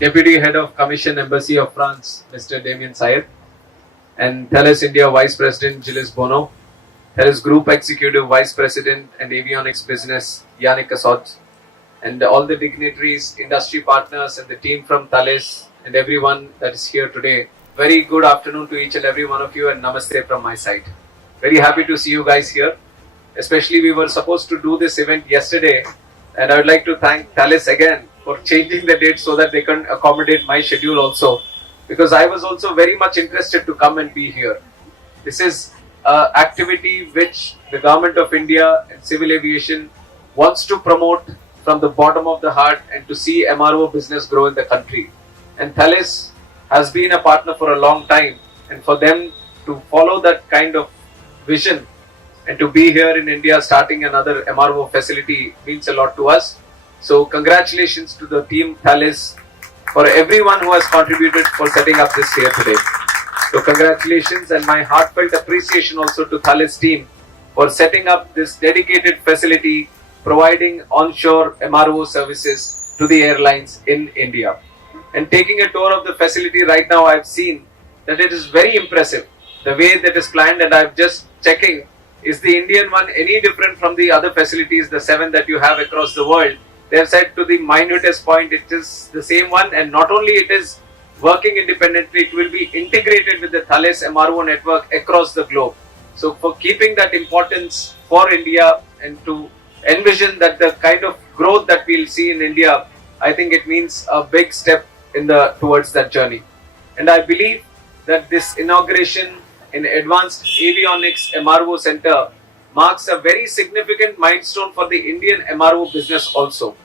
Deputy Head of Commission Embassy of France, Mr. Damien Sayed, and Thales India Vice President Gilles Bono, Thales Group Executive Vice President and Avionics Business Yannick Assot, and all the dignitaries, industry partners, and the team from Thales, and everyone that is here today. Very good afternoon to each and every one of you, and namaste from my side. Very happy to see you guys here. Especially, we were supposed to do this event yesterday, and I would like to thank Thales again for changing the date so that they can accommodate my schedule also, because I was also very much interested to come and be here. This is an activity which the Government of India and Civil Aviation wants to promote from the bottom of the heart and to see MRO business grow in the country. And Thales has been a partner for a long time, and for them to follow that kind of vision and to be here in India starting another MRO facility means a lot to us. So congratulations to the team Thales for everyone who has contributed for setting up this here today. So congratulations, and my heartfelt appreciation also to Thales team for setting up this dedicated facility providing onshore MRO services to the airlines in India. And taking a tour of the facility right now, I've seen that it is very impressive the way that is planned, and I'm just checking, is the Indian one any different from the other facilities, the 7 that you have across the world? They have said to the minutest point it is the same one, and not only it is working independently, it will be integrated with the Thales MRO network across the globe. So for keeping that importance for India and to envision that the kind of growth that we'll see in India, I think it means a big step towards that journey. And I believe that this inauguration in Advanced Avionics MRO Center marks a very significant milestone for the Indian MRO business also.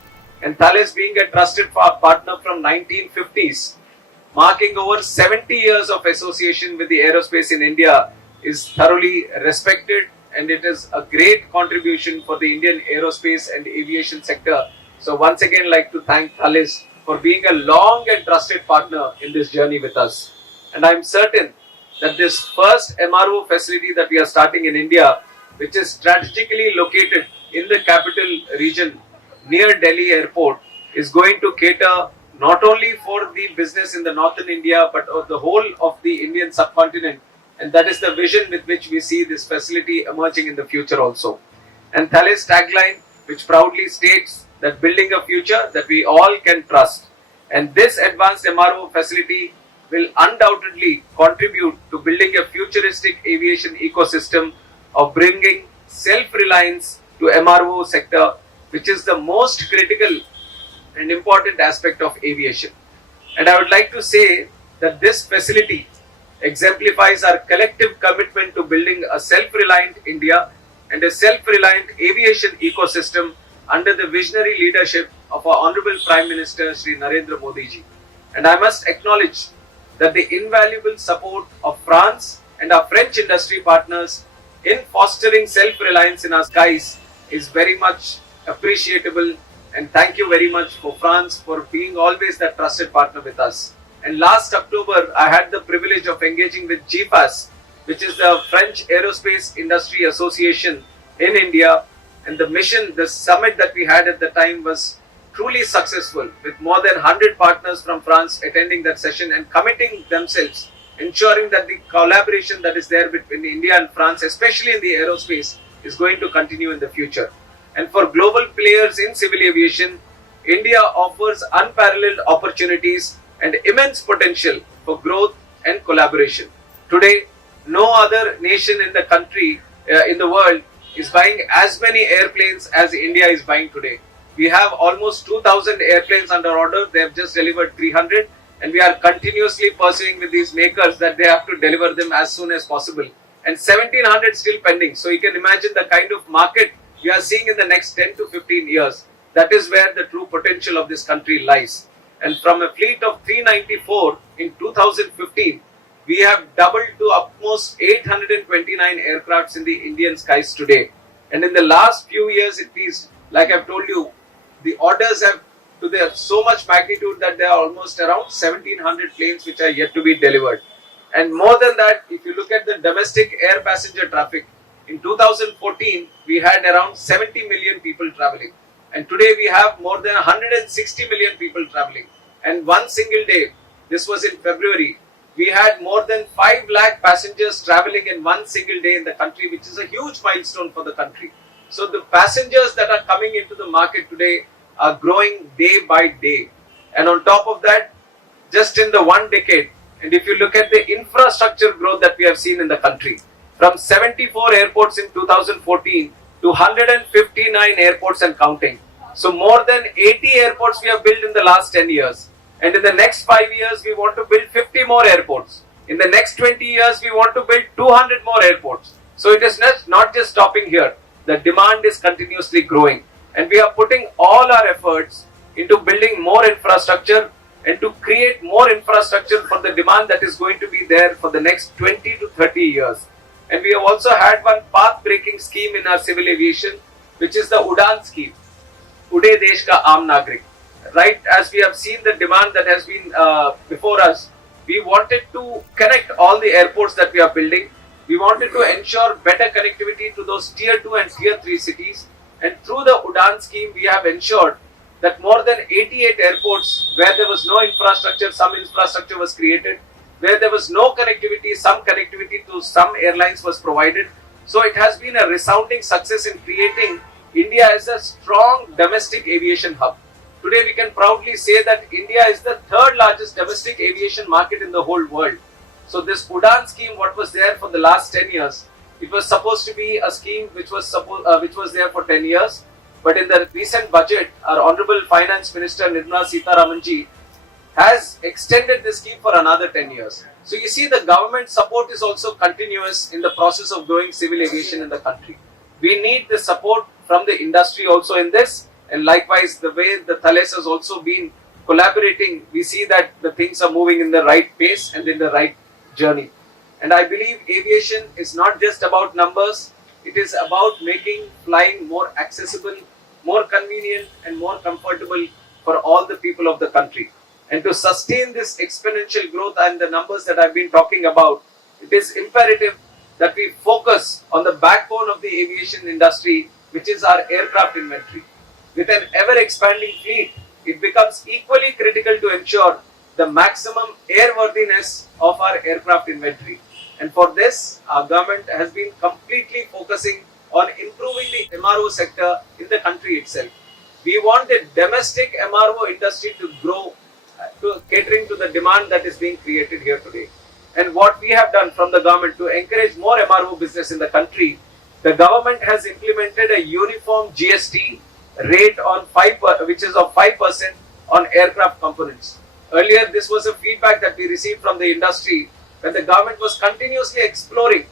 And Thales, being a trusted partner from 1950s, marking over 70 years of association with the aerospace in India, is thoroughly respected, and it is a great contribution for the Indian aerospace and aviation sector. So once again, like to thank Thales for being a long and trusted partner in this journey with us. And I'm certain that this first MRO facility that we are starting in India, which is strategically located in the capital region near Delhi airport, is going to cater not only for the business in the northern India, but of the whole of the Indian subcontinent. And that is the vision with which we see this facility emerging in the future also. And Thales' tagline, which proudly states that building a future that we all can trust. And this advanced MRO facility will undoubtedly contribute to building a futuristic aviation ecosystem of bringing self-reliance to MRO sector, which is the most critical and important aspect of aviation. And I would like to say that this facility exemplifies our collective commitment to building a self-reliant India and a self-reliant aviation ecosystem under the visionary leadership of our Honorable Prime Minister Shri Narendra Modi ji. And I must acknowledge that the invaluable support of France and our French industry partners in fostering self-reliance in our skies is very much appreciable, and thank you very much for France for being always that trusted partner with us. And last October, I had the privilege of engaging with GFAS, which is the French Aerospace Industry Association in India, and the mission, the summit that we had at the time was truly successful, with more than 100 partners from France attending that session and committing themselves, ensuring that the collaboration that is there between India and France, especially in the aerospace, is going to continue in the future. And for global players in civil aviation, India offers unparalleled opportunities and immense potential for growth and collaboration. Today, no other nation in the country, in the world, is buying as many airplanes as India is buying today. We have almost 2,000 airplanes under order. They have just delivered 300, and we are continuously pursuing with these makers that they have to deliver them as soon as possible. And 1,700 still pending. So you can imagine the kind of market we are seeing in the next 10 to 15 years. That is where the true potential of this country lies. And from a fleet of 394 in 2015, we have doubled to almost 829 aircrafts in the Indian skies today. And in the last few years, at least, like I've told you, the orders have to their so much magnitude that there are almost around 1,700 planes which are yet to be delivered. And more than that, if you look at the domestic air passenger traffic, in 2014, we had around 70 million people traveling. And today we have more than 160 million people traveling. And one single day, this was in February, we had more than 5 lakh passengers traveling in one single day in the country, which is a huge milestone for the country. So the passengers that are coming into the market today are growing day by day. And on top of that, just in the one decade, and if you look at the infrastructure growth that we have seen in the country, from 74 airports in 2014 to 159 airports and counting. So more than 80 airports we have built in the last 10 years. And in the next 5 years, we want to build 50 more airports. In the next 20 years, we want to build 200 more airports. So it is not just stopping here. The demand is continuously growing. And we are putting all our efforts into building more infrastructure and to create more infrastructure for the demand that is going to be there for the next 20 to 30 years. And we have also had one path-breaking scheme in our civil aviation, which is the Udan scheme, Ude Desh Ka Aam Nagrik. Right, as we have seen the demand that has been before us, we wanted to connect all the airports that we are building. We wanted to ensure better connectivity to those tier 2 and tier 3 cities. And through the Udan scheme, we have ensured that more than 88 airports where there was no infrastructure, some infrastructure was created. Where there was no connectivity, some connectivity to some airlines was provided. So it has been a resounding success in creating India as a strong domestic aviation hub. Today we can proudly say that India is the third largest domestic aviation market in the whole world. So this Udan scheme, what was there for the last 10 years, it was supposed to be a scheme which was there for 10 years. But in the recent budget, our Honorable Finance Minister Nirmala Sitharamanji has extended this scheme for another 10 years. So you see, the government support is also continuous in the process of growing civil aviation in the country. We need the support from the industry also in this, and likewise the way the Thales has also been collaborating, we see that the things are moving in the right pace and in the right journey. And I believe aviation is not just about numbers, it is about making flying more accessible, more convenient and more comfortable for all the people of the country. And to sustain this exponential growth and the numbers that I've been talking about, it is imperative that we focus on the backbone of the aviation industry, which is our aircraft inventory. With an ever-expanding fleet, it becomes equally critical to ensure the maximum airworthiness of our aircraft inventory. And for this, our government has been completely focusing on improving the MRO sector in the country itself. We want the domestic MRO industry to grow, to catering to the demand that is being created here today. And what we have done from the government to encourage more MRO business in the country, the government has implemented a uniform GST rate on which is of 5% on aircraft components. Earlier, this was a feedback that we received from the industry when the government was continuously exploring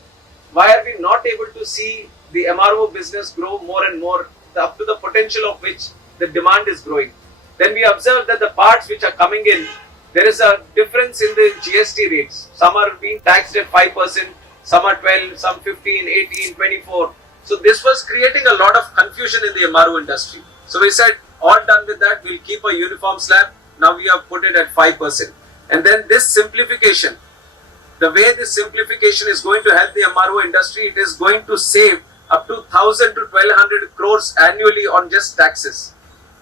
why are we not able to see the MRO business grow more and more up to the potential of which the demand is growing. Then we observed that the parts which are coming in, there is a difference in the GST rates. Some are being taxed at 5%, some are 12, some 15, 18, 24. So this was creating a lot of confusion in the MRO industry. So we said, all done with that, we'll keep a uniform slab. Now we have put it at 5%. And then this simplification, the way this simplification is going to help the MRO industry, it is going to save up to 1,000 to 1,200 crores annually on just taxes.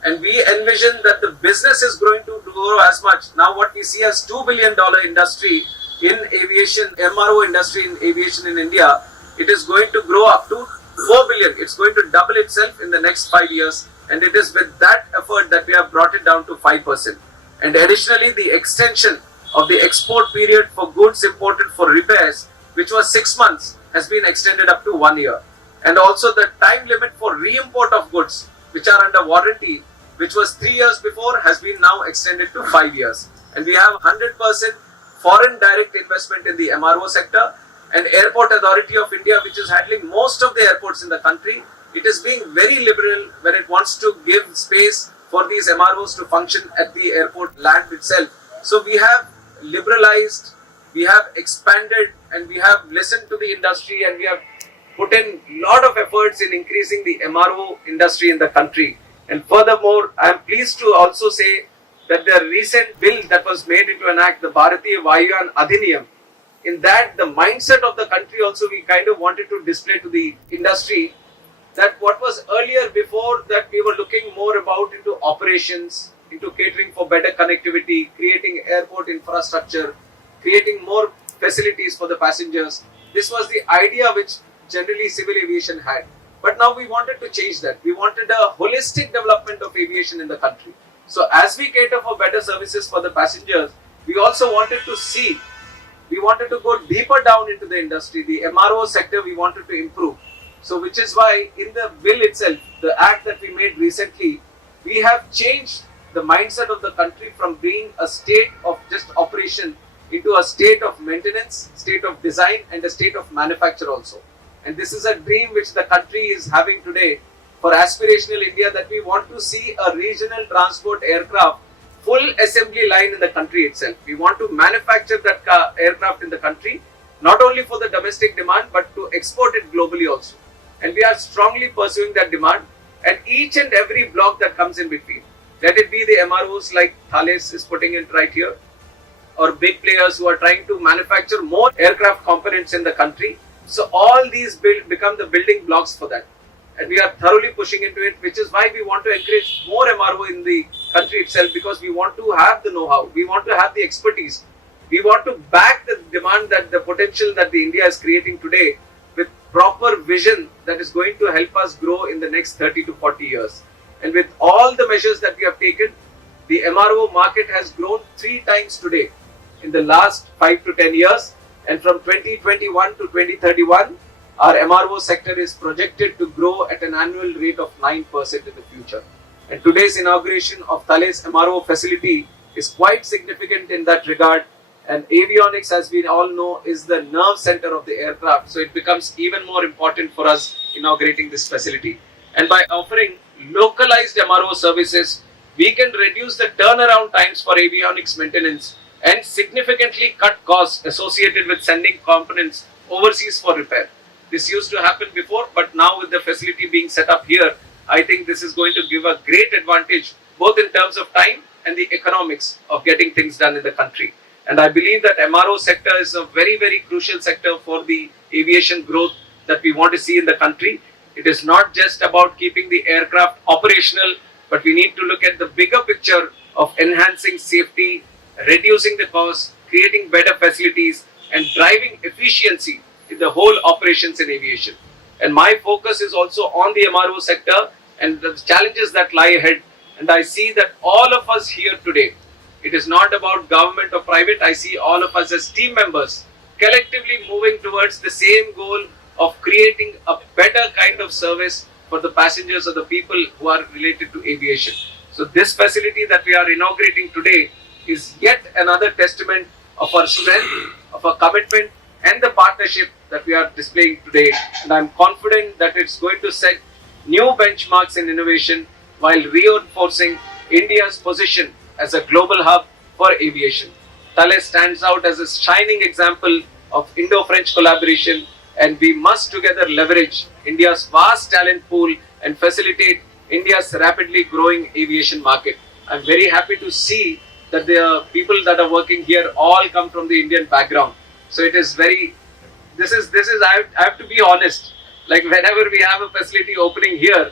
And we envision that the business is going to grow as much. Now what we see as $2 billion industry in aviation, MRO industry in aviation in India, it is going to grow up to 4 billion. It's going to double itself in the next 5 years. And it is with that effort that we have brought it down to 5%. And additionally, the extension of the export period for goods imported for repairs, which was 6 months, has been extended up to 1 year. And also the time limit for re-import of goods, which are under warranty, which was 3 years before, has been now extended to 5 years. And we have 100% foreign direct investment in the MRO sector. And Airport Authority of India, which is handling most of the airports in the country, it is being very liberal when it wants to give space for these MROs to function at the airport land itself. So we have liberalized, we have expanded, and we have listened to the industry, and we have put in a lot of efforts in increasing the MRO industry in the country. And furthermore, I am pleased to also say that the recent bill that was made into an act, the Bharatiya Vayuyan Adhiniyam, in that the mindset of the country also we kind of wanted to display to the industry that what was earlier before that we were looking more about into operations, into catering for better connectivity, creating airport infrastructure, creating more facilities for the passengers. This was the idea which generally civil aviation had. But now we wanted to change that. We wanted a holistic development of aviation in the country. So as we cater for better services for the passengers, we also wanted to see, we wanted to go deeper down into the industry. The MRO sector we wanted to improve. So which is why in the bill itself, the act that we made recently, we have changed the mindset of the country from being a state of just operation into a state of maintenance, state of design, and a state of manufacture also. And this is a dream which the country is having today for aspirational India, that we want to see a regional transport aircraft full assembly line in the country itself. We want to manufacture that aircraft in the country, not only for the domestic demand, but to export it globally also. And we are strongly pursuing that demand. And each and every block that comes in between, let it be the MROs like Thales is putting it right here, or big players who are trying to manufacture more aircraft components in the country. So all these become the building blocks for that. And we are thoroughly pushing into it, which is why we want to encourage more MRO in the country itself, because we want to have the know-how, we want to have the expertise, we want to back the demand, that the potential that the India is creating today with proper vision that is going to help us grow in the next 30 to 40 years. And with all the measures that we have taken, the MRO market has grown 3 times today in the last 5 to 10 years. And from 2021 to 2031, our MRO sector is projected to grow at an annual rate of 9% in the future. And today's inauguration of Thales MRO facility is quite significant in that regard. And avionics, as we all know, is the nerve center of the aircraft. So it becomes even more important for us inaugurating this facility. And by offering localized MRO services, we can reduce the turnaround times for avionics maintenance and significantly cut costs associated with sending components overseas for repair. This used to happen before, but now with the facility being set up here, I think this is going to give a great advantage, both in terms of time and the economics of getting things done in the country. And I believe that MRO sector is a very, very crucial sector for the aviation growth that we want to see in the country. It is not just about keeping the aircraft operational, but we need to look at the bigger picture of enhancing safety, reducing the cost, creating better facilities, and driving efficiency in the whole operations in aviation. And my focus is also on the MRO sector and the challenges that lie ahead. And I see that all of us here today, it is not about government or private. I see all of us as team members collectively moving towards the same goal of creating a better kind of service for the passengers or the people who are related to aviation. So this facility that we are inaugurating today is yet another testament of our strength, of our commitment, and the partnership that we are displaying today. And I'm confident that it's going to set new benchmarks in innovation while reinforcing India's position as a global hub for aviation. Thales stands out as a shining example of Indo-French collaboration, and we must together leverage India's vast talent pool and facilitate India's rapidly growing aviation market. I'm very happy to see that the people that are working here all come from the Indian background. So it is very, this is I have to be honest, like whenever we have a facility opening here,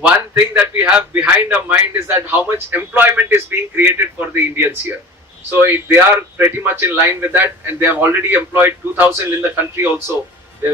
one thing that we have behind our mind is that how much employment is being created for the Indians here. So they are pretty much in line with that, and they have already employed 2,000 in the country also,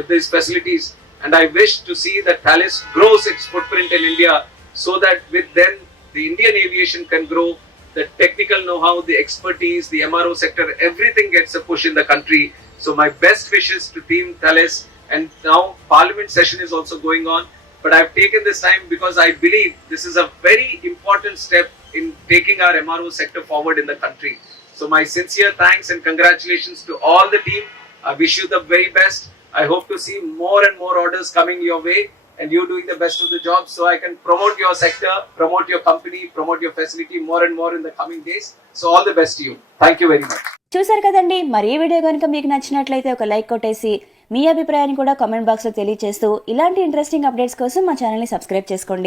these facilities. And I wish to see that Thales grows its footprint in India, so that with them the Indian aviation can grow, the technical know-how, the expertise, the MRO sector, everything gets a push in the country. So my best wishes to Team Thales. And now Parliament session is also going on. But I've taken this time because I believe this is a very important step in taking our MRO sector forward in the country. So my sincere thanks and congratulations to all the team. I wish you the very best. I hope to see more and more orders coming your way, and you doing the best of the job, so I can promote your sector, promote your company, promote your facility more and more in the coming days. So all the best to you. Thank you very much. చూసారు కదండి, మరి ఈ video కనుక మీకు నచ్చినట్లయితే ఒక like కొట్టేసి మీ అభిప్రాయాన్ని కూడా కామెంట్ బాక్స్లో తెలియజేస్తూ ఇలాంటి ఇంట్రెస్టింగ్ అప్డేట్స్ కోసం మా ఛానల్ని సబ్స్క్రైబ్ చేసుకోండి.